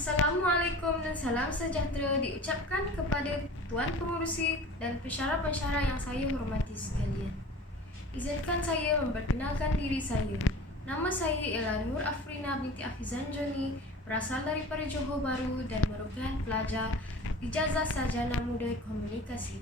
Assalamualaikum dan salam sejahtera diucapkan kepada Tuan Pengerusi dan pensyarah-pensyarah yang saya hormati sekalian. Izinkan saya memperkenalkan diri saya. Nama saya ialah Nur Afrina binti Afizan Joni, berasal daripada Johor Bahru dan merupakan pelajar Ijazah Sarjana Muda Komunikasi.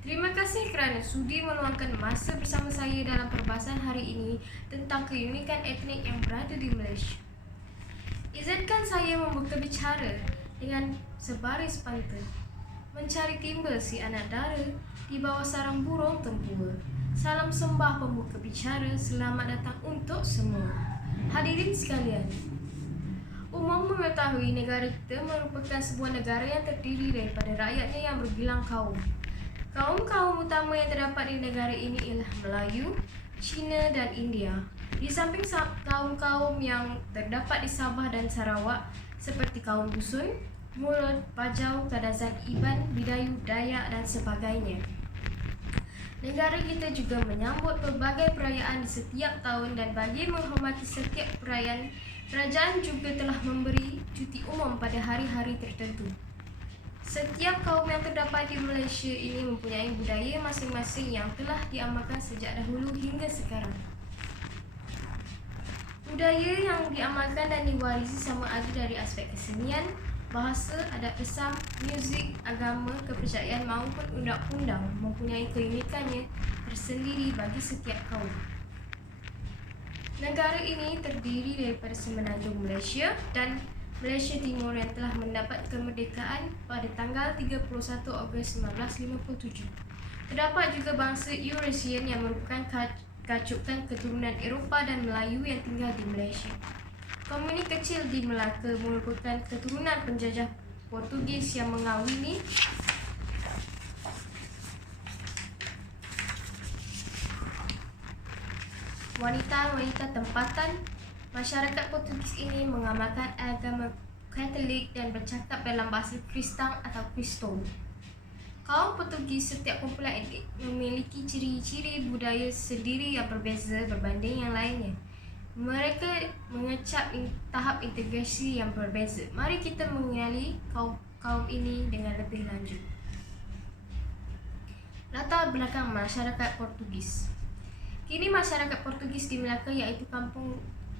Terima kasih kerana sudi meluangkan masa bersama saya dalam perbahasan hari ini tentang keunikan etnik yang berada di Malaysia. Izinkan saya membuka bicara dengan sebaris pantun. Mencari timbul si anak dara di bawah sarang burung tempua. Salam sembah pembuka bicara, selamat datang untuk semua. Hadirin sekalian, umum mengetahui negara kita merupakan sebuah negara yang terdiri daripada rakyatnya yang berbilang kaum. Kaum-kaum utama yang terdapat di negara ini ialah Melayu, Cina dan India. Di samping kaum-kaum yang terdapat di Sabah dan Sarawak seperti kaum Dusun, Mulut, Bajau, Kadazan, Iban, Bidayu, Dayak dan sebagainya. Negara kita juga menyambut pelbagai perayaan di setiap tahun dan bagi menghormati setiap perayaan, kerajaan juga telah memberi cuti umum pada hari-hari tertentu. Setiap kaum yang terdapat di Malaysia ini mempunyai budaya masing-masing yang telah diamalkan sejak dahulu hingga sekarang. Budaya yang diamalkan dan diwarisi sama ada dari aspek kesenian, bahasa, adat resam, muzik, agama, kepercayaan maupun undang-undang mempunyai keunikannya tersendiri bagi setiap kaum. Negara ini terdiri daripada semenanjung Malaysia dan Malaysia Timur yang telah mendapat kemerdekaan pada tanggal 31 Ogos 1957. Terdapat juga bangsa Eurasian yang merupakan kacukan keturunan Eropah dan Melayu yang tinggal di Malaysia. Komuni kecil di Melaka merupakan keturunan penjajah Portugis yang mengawini wanita-wanita tempatan. Masyarakat Portugis ini mengamalkan agama Katolik dan bercakap dalam bahasa Kristang atau Kristol. Kaum Portugis setiap kumpulan etnik memiliki ciri-ciri budaya sendiri yang berbeza berbanding yang lainnya. Mereka mengecap tahap integrasi yang berbeza. Mari kita mengenali kaum ini dengan lebih lanjut. Latar belakang masyarakat Portugis. Kini masyarakat Portugis di Melaka iaitu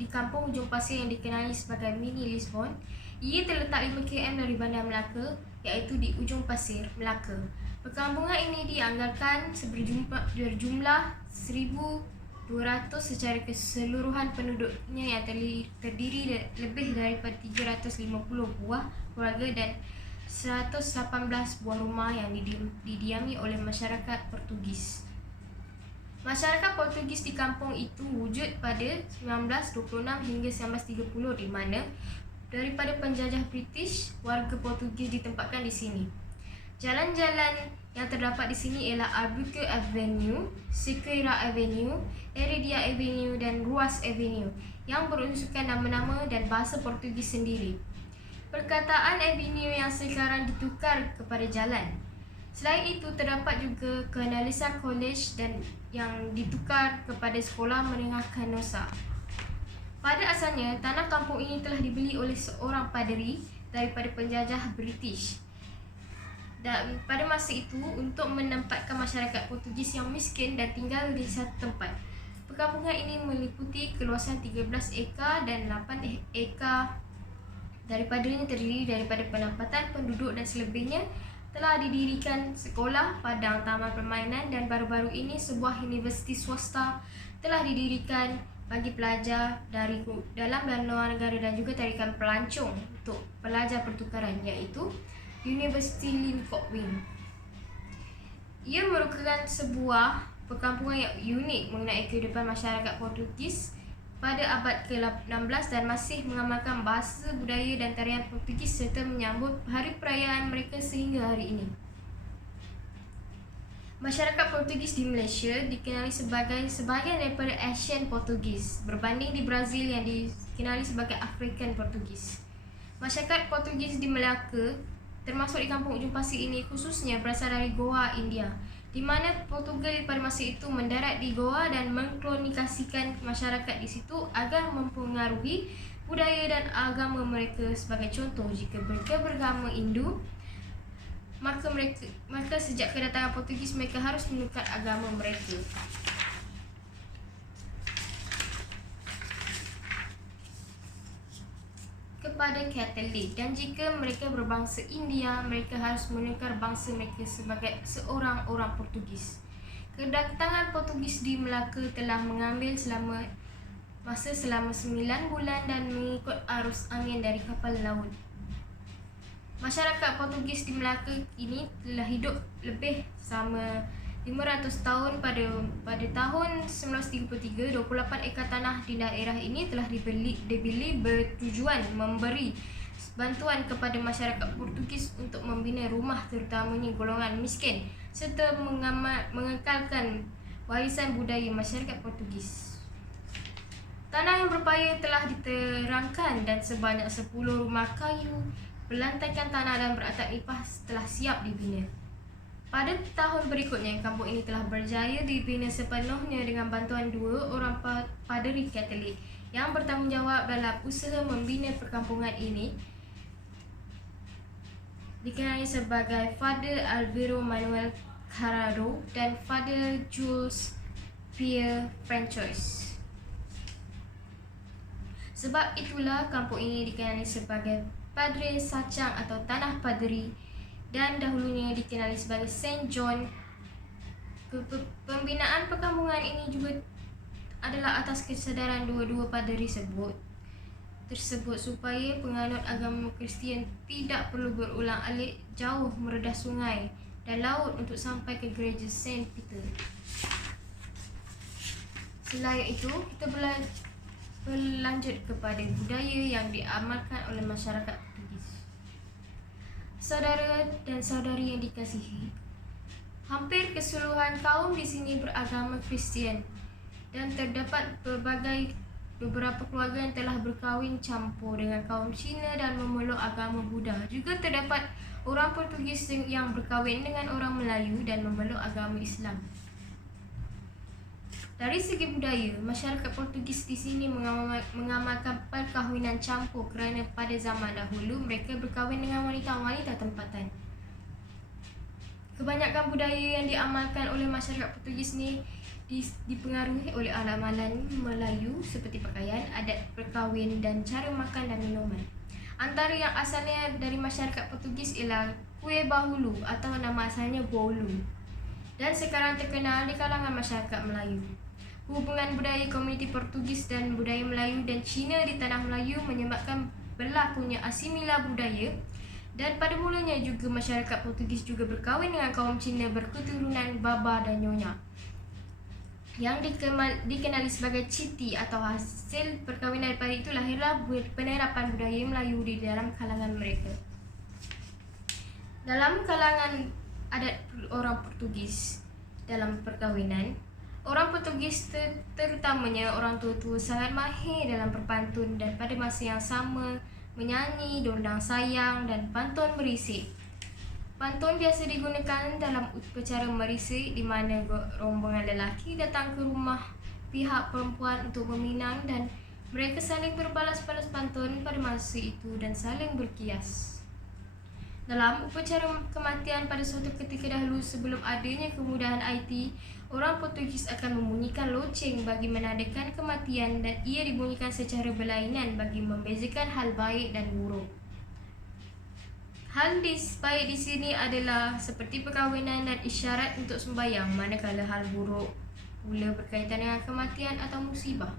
di kampung Ujung Pasir yang dikenali sebagai Mini Lisbon. Ia terletak 5 km dari bandar Melaka iaitu di Ujung Pasir, Melaka. Perkampungan ini dianggarkan berjumlah 1,200 secara keseluruhan penduduknya yang terdiri lebih daripada 350 buah keluarga dan 118 buah rumah yang didiami oleh masyarakat Portugis. Masyarakat Portugis di kampung itu wujud pada 1926 hingga 1930 di mana daripada penjajah British, warga Portugis ditempatkan di sini. Jalan-jalan yang terdapat di sini ialah Albuquerque Avenue, Sequeira Avenue, Heredia Avenue dan Ruas Avenue yang berunsurkan nama-nama dan bahasa Portugis sendiri. Perkataan avenue yang sekarang ditukar kepada jalan. Selain itu, terdapat juga Cornelisa College dan yang ditukar kepada Sekolah Menengah Canossa. Pada asalnya, tanah kampung ini telah dibeli oleh seorang paderi daripada penjajah British. Dan pada masa itu, untuk menempatkan masyarakat Portugis yang miskin dan tinggal di satu tempat. Perkampungan ini meliputi keluasan 13 ekar dan 8 ekar daripadanya terdiri daripada penempatan penduduk dan selebihnya telah didirikan sekolah, padang, taman permainan dan baru-baru ini sebuah universiti swasta telah didirikan bagi pelajar dari dalam dan luar negara dan juga tarikan pelancong untuk pelajar pertukaran iaitu Universiti Lincoln. Ia merupakan sebuah perkampungan yang unik mengenai kehidupan masyarakat Portugis pada abad ke-16 dan masih mengamalkan bahasa, budaya dan tarian Portugis serta menyambut hari perayaan mereka sehingga hari ini. Masyarakat Portugis di Malaysia dikenali sebagai sebahagian daripada Asian Portugis berbanding di Brazil yang dikenali sebagai African Portugis. Masyarakat Portugis di Melaka termasuk di kampung Ujung Pasir ini khususnya berasal dari Goa, India, di mana Portugal pada masa itu mendarat di Goa dan mengkolonisasikan masyarakat di situ agar mempengaruhi budaya dan agama mereka. Sebagai contoh, jika mereka beragama Hindu, maka sejak kedatangan Portugis mereka harus menukar agama mereka. Kepada Katolik, dan jika mereka berbangsa India, mereka harus menukar bangsa mereka sebagai seorang orang Portugis. Kedatangan Portugis di Melaka telah mengambil masa selama 9 bulan dan mengikut arus angin dari kapal laut. Masyarakat Portugis di Melaka ini telah hidup lebih selama 500 tahun. Pada tahun 1933, 28 ekar tanah di daerah ini telah dibeli bertujuan memberi bantuan kepada masyarakat Portugis untuk membina rumah terutamanya golongan miskin serta mengekalkan warisan budaya masyarakat Portugis. Tanah yang berpaya telah diterangkan dan sebanyak 10 rumah kayu berlantaikan tanah dan beratap lipas telah siap dibina. Pada tahun berikutnya, kampung ini telah berjaya dibina sepenuhnya dengan bantuan 2 orang paderi Katolik yang bertanggungjawab dalam usaha membina perkampungan ini, dikenali sebagai Father Alvaro Manuel Carraro dan Father Jules Pierre Francois. Sebab itulah kampung ini dikenali sebagai Padre Sacang atau Tanah Paderi, dan dahulunya dikenali sebagai Saint John. Pembinaan perkampungan ini juga adalah atas kesedaran dua-dua paderi tersebut supaya penganut agama Kristian tidak perlu berulang-alik jauh meredah sungai dan laut untuk sampai ke gereja Saint Peter. Selain itu, kita berlanjut kepada budaya yang diamalkan oleh masyarakat Portugis. Saudara dan saudari yang dikasihi, hampir keseluruhan kaum di sini beragama Kristian dan terdapat beberapa keluarga yang telah berkahwin campur dengan kaum Cina dan memeluk agama Buddha. Juga terdapat orang Portugis yang berkahwin dengan orang Melayu dan memeluk agama Islam. Dari segi budaya, masyarakat Portugis di sini mengamalkan perkahwinan campur kerana pada zaman dahulu mereka berkahwin dengan wanita-wanita tempatan. Kebanyakan budaya yang diamalkan oleh masyarakat Portugis ni dipengaruhi oleh amalan Melayu seperti pakaian, adat perkahwin dan cara makan dan minuman. Antara yang asalnya dari masyarakat Portugis ialah kuih bahulu atau nama asalnya bolu, dan sekarang terkenal di kalangan masyarakat Melayu. Hubungan budaya komuniti Portugis dan budaya Melayu dan Cina di tanah Melayu menyebabkan berlakunya asimila budaya, dan pada mulanya juga masyarakat Portugis juga berkahwin dengan kaum Cina berketurunan baba dan nyonya yang dikenali sebagai citi atau hasil perkahwinan. Daripada itu lahirlah penerapan budaya Melayu di dalam kalangan mereka. Dalam kalangan adat orang Portugis dalam perkahwinan, orang Portugis terutamanya orang tua-tua sangat mahir dalam berpantun dan pada masa yang sama menyanyi dondang sayang dan pantun berisik. Pantun biasa digunakan dalam upacara merisik di mana rombongan lelaki datang ke rumah pihak perempuan untuk meminang dan mereka saling berbalas-balas pantun pada masa itu dan saling berkias. Dalam upacara kematian pada suatu ketika dahulu sebelum adanya kemudahan IT, orang Portugis akan membunyikan loceng bagi menandakan kematian dan ia dibunyikan secara berlainan bagi membezakan hal baik dan buruk. Hal baik di sini adalah seperti perkahwinan dan isyarat untuk sembahyang, manakala hal buruk pula berkaitan dengan kematian atau musibah.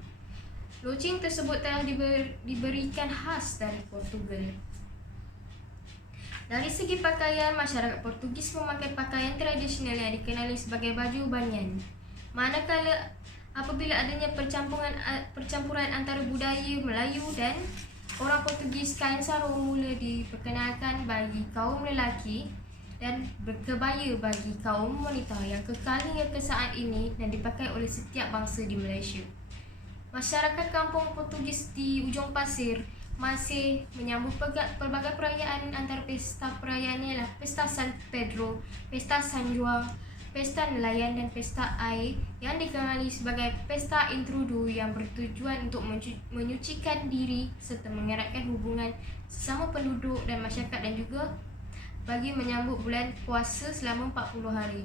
Loceng tersebut telah diberikan khas dari Portugal. Dari segi pakaian, masyarakat Portugis memakai pakaian tradisional yang dikenali sebagai baju banyan. Manakala apabila adanya percampuran antara budaya Melayu dan orang Portugis, kain sarung mula diperkenalkan bagi kaum lelaki dan berkebaya bagi kaum wanita yang kekal hingga ke saat ini dan dipakai oleh setiap bangsa di Malaysia. Masyarakat kampung Portugis di Ujung Pasir masih menyambut pelbagai perayaan. Antara pesta perayaannya ialah Pesta San Pedro, Pesta San Juan, pesta nelayan dan pesta air yang dikenali sebagai pesta intrudu yang bertujuan untuk menyucikan diri serta mengeratkan hubungan sesama penduduk dan masyarakat, dan juga bagi menyambut bulan puasa selama 40 hari.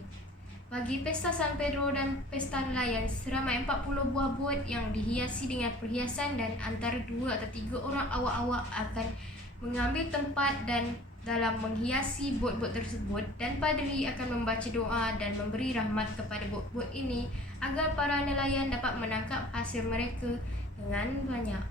Bagi pesta San Pedro dan pesta nelayan, seramai 40 buah bot yang dihiasi dengan perhiasan dan antara 2 atau 3 orang awak-awak akan mengambil tempat dan dalam menghiasi bot-bot tersebut, dan padri akan membaca doa dan memberi rahmat kepada bot-bot ini agar para nelayan dapat menangkap hasil mereka dengan banyak.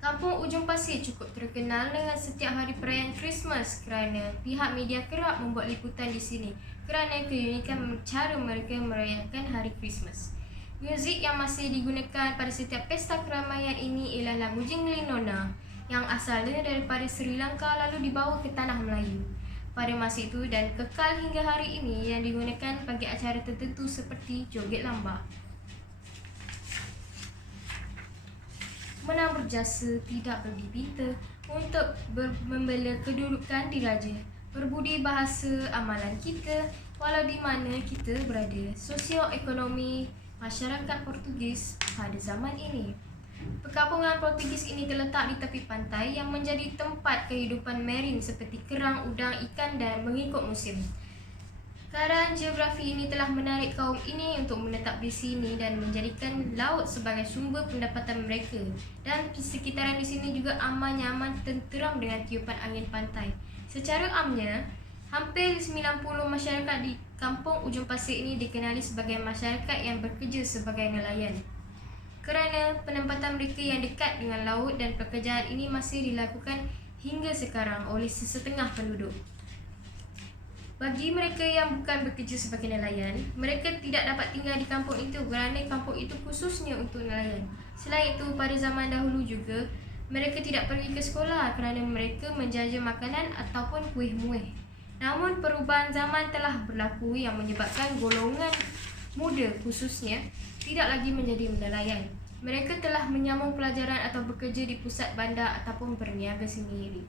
Kampung Ujung Pasir cukup terkenal dengan setiap hari perayaan Christmas kerana pihak media kerap membuat liputan di sini kerana keunikan cara mereka merayakan hari Christmas. Muzik yang masih digunakan pada setiap pesta keramaian ini ialah lagu Jingling Nona yang asalnya daripada Sri Lanka lalu dibawa ke tanah Melayu pada masa itu dan kekal hingga hari ini, yang digunakan bagi acara tertentu seperti joget lambak. Menang berjasa tidak berdipinta untuk membela kedudukan diraja. Berbudi bahasa amalan kita walau di mana kita berada. Sosioekonomi masyarakat Portugis pada zaman ini. Perkampungan Portugis ini terletak di tepi pantai yang menjadi tempat kehidupan marin seperti kerang, udang, ikan dan mengikut musim. Keadaan geografi ini telah menarik kaum ini untuk menetap di sini dan menjadikan laut sebagai sumber pendapatan mereka. Dan sekitaran di sini juga aman, nyaman, tenteram dengan tiupan angin pantai. Secara amnya, hampir 90 masyarakat di Kampung Ujung Pasir ini dikenali sebagai masyarakat yang bekerja sebagai nelayan. Kerana penempatan mereka yang dekat dengan laut dan pekerjaan ini masih dilakukan hingga sekarang oleh sesetengah penduduk. Bagi mereka yang bukan bekerja sebagai nelayan, mereka tidak dapat tinggal di kampung itu kerana kampung itu khususnya untuk nelayan. Selain itu, pada zaman dahulu juga, mereka tidak pergi ke sekolah kerana mereka menjajah makanan ataupun kuih muih. Namun perubahan zaman telah berlaku yang menyebabkan golongan muda khususnya tidak lagi menjadi nelayan. Mereka telah menyambung pelajaran atau bekerja di pusat bandar ataupun berniaga sendiri.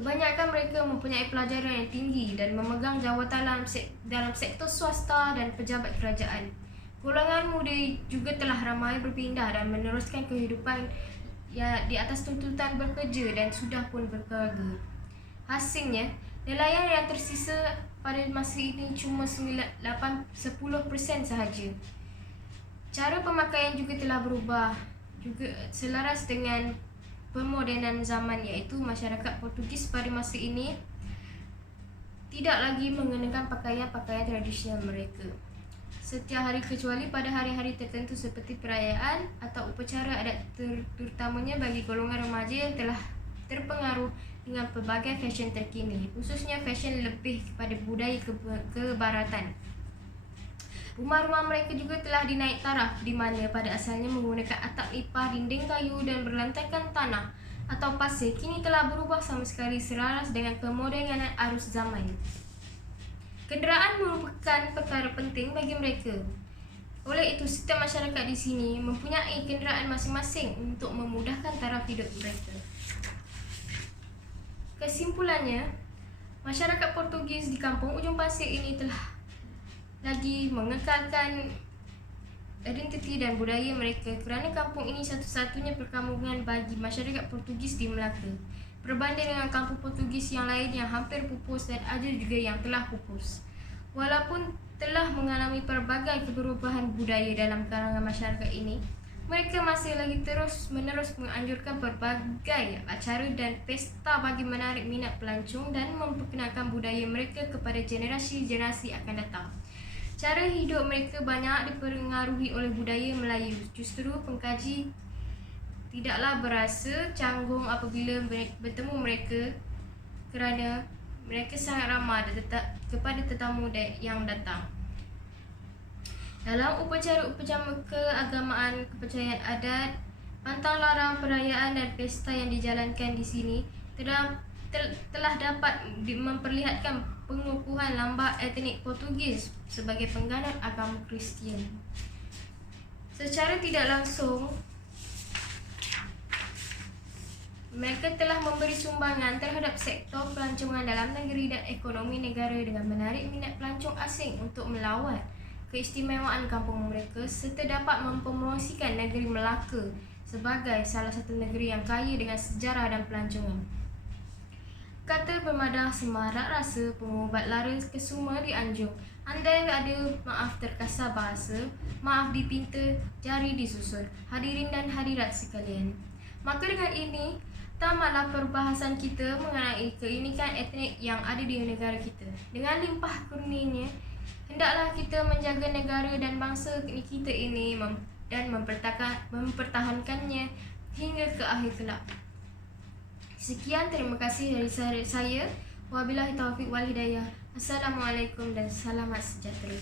Kebanyakan mereka mempunyai pelajaran yang tinggi dan memegang jawatan dalam sektor swasta dan pejabat kerajaan. Golongan muda juga telah ramai berpindah dan meneruskan kehidupan di atas tuntutan bekerja dan sudah pun berkeluarga. Hasilnya, nelayan yang tersisa pada masa ini cuma 10% sahaja. Cara pemakaian juga telah berubah juga selaras dengan pemodenan zaman, iaitu masyarakat Portugis pada masa ini tidak lagi mengenakan pakaian-pakaian tradisional mereka setiap hari kecuali pada hari-hari tertentu seperti perayaan atau upacara adat, terutamanya bagi golongan remaja yang telah terpengaruh dengan pelbagai fashion terkini, khususnya fashion lebih kepada budaya kebaratan. Rumah-rumah mereka juga telah dinaik taraf di mana pada asalnya menggunakan atap nipah, dinding kayu dan berlantaikan tanah atau pasir kini telah berubah sama sekali selaras dengan kemodernan arus zaman. Kenderaan merupakan perkara penting bagi mereka. Oleh itu, setiap masyarakat di sini mempunyai kenderaan masing-masing untuk memudahkan taraf hidup mereka. Kesimpulannya, masyarakat Portugis di Kampung Ujung Pasir ini telah lagi mengekalkan identiti dan budaya mereka kerana kampung ini satu-satunya perkampungan bagi masyarakat Portugis di Melaka. Berbanding dengan kampung Portugis yang lain yang hampir pupus dan ada juga yang telah pupus. Walaupun telah mengalami pelbagai perubahan budaya dalam kalangan masyarakat ini, mereka masih lagi terus-menerus menganjurkan pelbagai acara dan pesta bagi menarik minat pelancong dan memperkenalkan budaya mereka kepada generasi-generasi akan datang. Cara hidup mereka banyak dipengaruhi oleh budaya Melayu. Justru pengkaji tidaklah berasa canggung apabila bertemu mereka kerana mereka sangat ramah kepada tetamu yang datang. Dalam upacara-upacara keagamaan, kepercayaan adat, pantang larang, perayaan dan pesta yang dijalankan di sini telah dapat memperlihatkan pengukuhan lambak etnik Portugis sebagai pengganut agama Kristian. Secara tidak langsung, Mereka telah memberi sumbangan terhadap sektor pelancongan dalam negeri dan ekonomi negara dengan menarik minat pelancong asing untuk melawat keistimewaan kampung mereka serta dapat mempromosikan negeri Melaka sebagai salah satu negeri yang kaya dengan sejarah dan pelancongan. Kata bermadah semarak rasa, pengubat lara kesuma dianjung. Andai ada maaf terkasar bahasa, maaf dipinta, jari disusul. Hadirin dan hadirat sekalian. Maka dengan ini, tamatlah perbahasan kita mengenai keunikan etnik yang ada di negara kita. Dengan limpah kurnianya, hendaklah kita menjaga negara dan bangsa kita ini dan mempertahankannya hingga ke akhir kelak. Sekian, terima kasih dari saya. Wabillahi taufiq wal hidayah. Assalamualaikum dan selamat sejahtera.